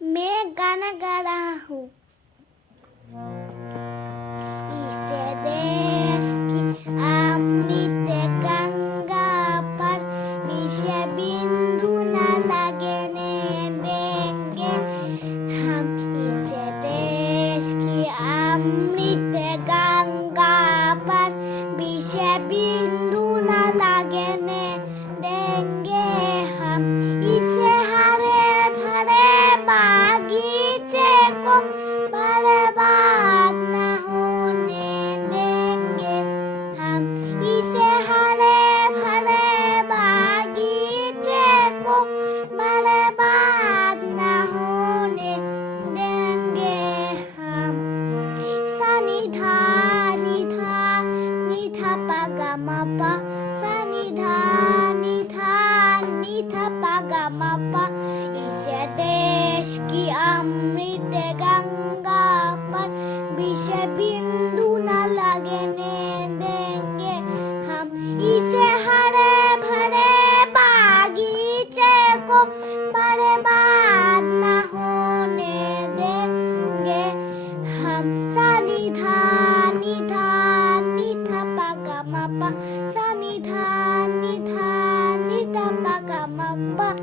मैं गाना गा रहा हूँ। इसे देश की अमृत गंगा पर विषय बिंदु न लगने देंगे हम। इसे देश की अमृत गंगा पर विषय बिंदु न लगने देंगे हम। इसे हरे भरे बागीचे को बर्बाद न होने देंगे हम। इसे हरे भरे बागीचे को बर्बाद न होने देंगे हम। सा नि धा नि धा नि धा पा गा मा पा, सा नि धा नि धा नि धा पा गा मा पा। इसे देश की अमृत गंगा पर विषय बिंदु न लगने देंगे हम। इसे हरे भरे बागीचे को बर्बाद न होने देंगे हम। सा नि धा नि धा नि धा पा गा मा पा, सा नि धा नि धा नि धा पा गा मा पा।